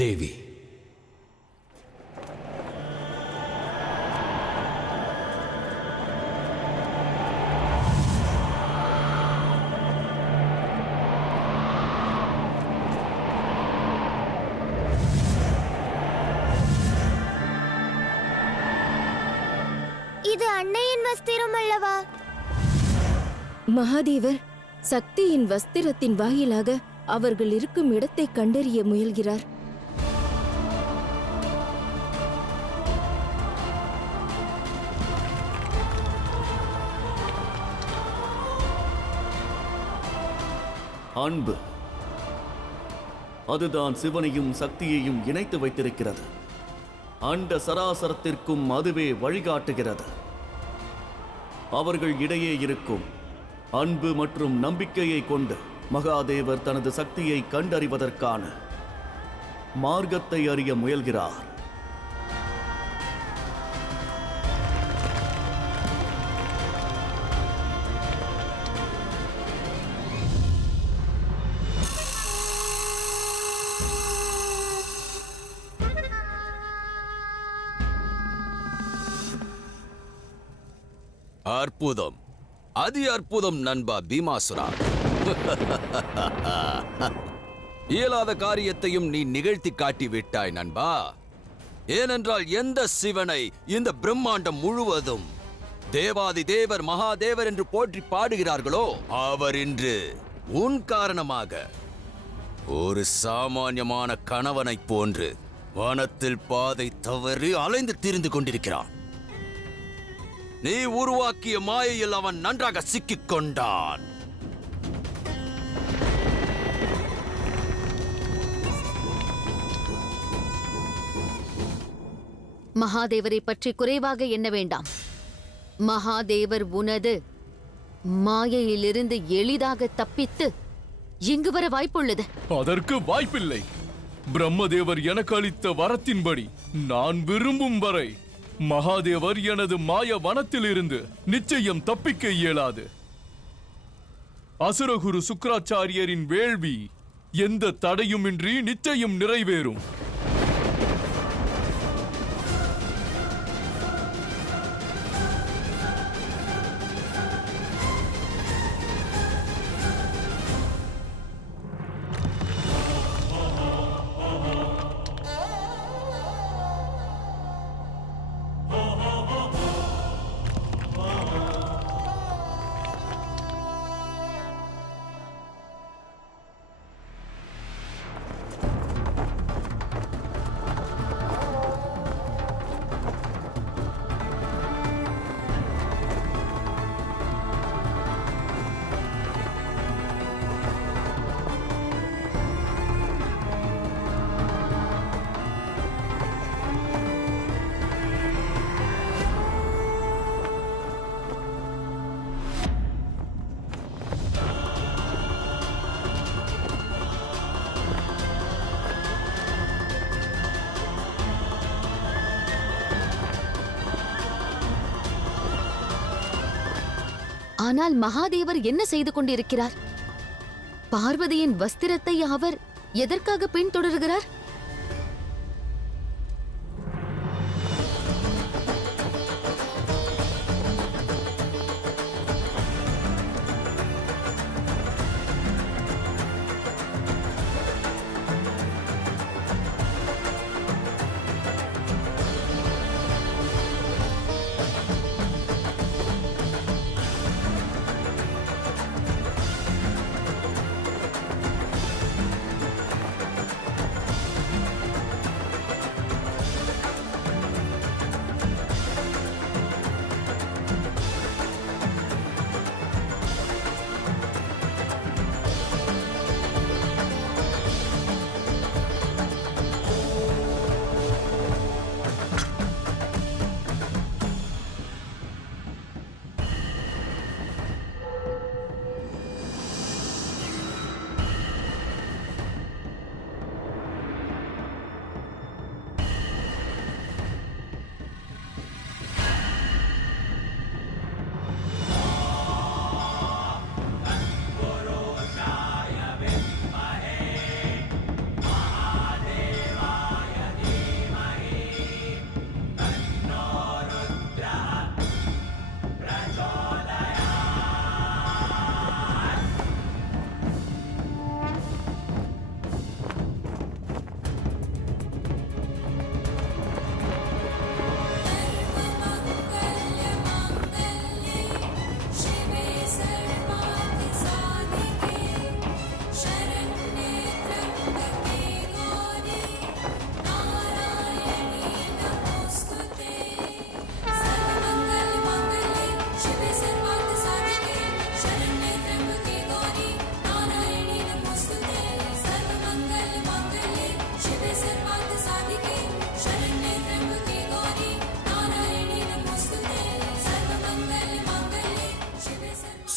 தேவி, இது அன்னையின் வஸ்திரம் அல்லவா? மகாதேவர் சக்தியின் வஸ்திரத்தின் வாயிலாக அவர்கள் இருக்கும் இடத்தை கண்டறிய முயல்கிறார். அன்பு, அதுதான் சிவனையும் சக்தியையும் இணைத்து வைத்திருக்கிறது. அண்ட சராசரத்திற்கும் அதுவே வழிகாட்டுகிறது. அவர்கள் இடையே இருக்கும் அன்பு மற்றும் நம்பிக்கையை கொண்டு மகாதேவர் தனது சக்தியை கண்டறிவதற்கான மார்க்கத்தை அறிய முயல்கிறார். அற்புதம், அதி அற்புதம் நண்பா பீமாசுரா. இயலாத காரியத்தையும் நீ நிகழ்த்தி காட்டிவிட்டாய் நண்பா. ஏனென்றால் எந்த சிவனை இந்த பிரம்மாண்டம் முழுவதும் தேவாதி தேவர் மகாதேவர் என்று போற்றி பாடுகிறார்களோ அவர் இன்று உன் காரணமாக ஒரு சாமானியமான கணவனைப் போன்று வனத்தில் பாதை தவறி அலைந்து திரிந்து கொண்டிருக்கிறான். நீ உருவாக்கிய மாயையில் அவன் நன்றாக சிக்கிக் கொண்டான். மகாதேவரை பற்றி குறைவாக எண்ண வேண்டாம். மகாதேவர் உனது மாயையிலிருந்து எளிதாக தப்பித்து இங்கு வர வாய்ப்புள்ளது. அதற்கு வாய்ப்பில்லை. பிரம்மதேவர் எனக்கு அளித்த வரத்தின்படி நான் விரும்பும் வரை மகாதேவர் எனது மாய வனத்திலிருந்து நிச்சயம் தப்பிக்க இயலாது. அசுரகுரு சுக்கிராச்சாரியரின் வேள்வி எந்த தடையுமின்றி நிச்சயம் நிறைவேறும். ஆனால் மகாதேவர் என்ன செய்து கொண்டிருக்கிறார்? பார்வதியின் வஸ்திரத்தை அவர் எதற்காக பின்தொடர்கிறார்?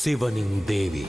சிவனின் தேவி.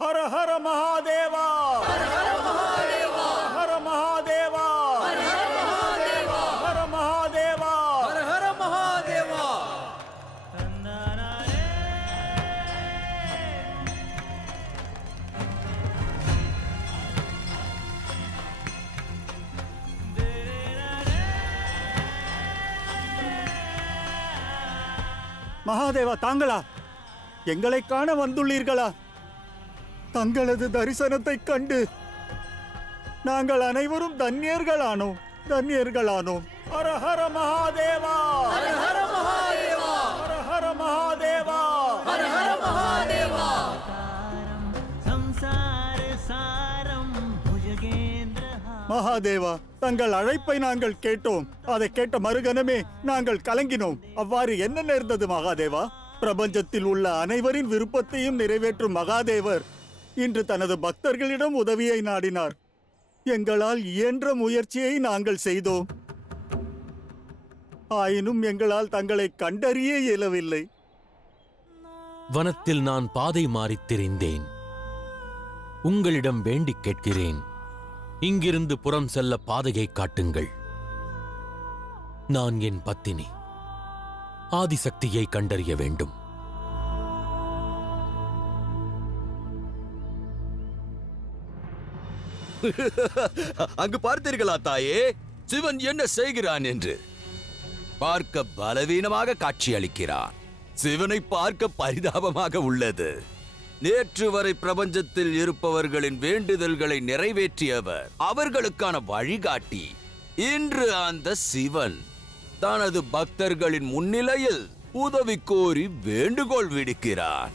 ஹர ஹர மகாதேவா, ஹர ஹர மகாதேவா, ஹர மகாதேவா, ஹர ஹர மகாதேவா, ஹர மகாதேவா, ஹர ஹர மகாதேவா. மகாதேவா, தாங்களா எங்களை காண வந்துள்ளீர்களா? தங்களது தரிசனத்தைக் கண்டு நாங்கள் அனைவரும் தன்யர்களானோம், தன்யர்களானோம். ஹர ஹர மகாதேவா, ஹர ஹர மகாதேவா, ஹர ஹர மகாதேவா, ஹர ஹர மகாதேவா. மகாதேவா, தங்கள் அழைப்பை நாங்கள் கேட்டோம். அதை கேட்ட மறுகணமே நாங்கள் கலங்கினோம். அவ்வாறு என்ன நேர்ந்தது மகாதேவா? பிரபஞ்சத்தில் உள்ள அனைவரின் விருப்பத்தையும் நிறைவேற்றும் மகாதேவர் இன்று தனது பக்தர்களிடம் உதவியை நாடினார். எங்களால் இயன்ற முயற்சியை நாங்கள் செய்தோம். ஆயினும் எங்களால் தங்களை கண்டறிய இயலவில்லை. வனத்தில் நான் பாதை மாறித் திரிந்தேன். உங்களிடம் வேண்டிக் கேட்கிறேன், இங்கிருந்து புறம் செல்ல பாதையை காட்டுங்கள். நான் என் பத்தினி ஆதிசக்தியை கண்டறிய வேண்டும். அங்கு பார்த்தீர்களா தாயே, சிவன் என்ன செய்கிறான் என்று? பார்க்க பலவீனமாக காட்சியளிக்கிறான். சிவனை பார்க்க பரிதாபமாக உள்ளது. நேற்று வரை பிரபஞ்சத்தில் இருப்பவர்களின் வேண்டுதல்களை நிறைவேற்றியவர், அவர்களுக்கான வழிகாட்டி. இன்று அந்த சிவன் தனது பக்தர்களின் முன்னிலையில் உதவி கோரி வேண்டுகோள் விடுக்கிறார்.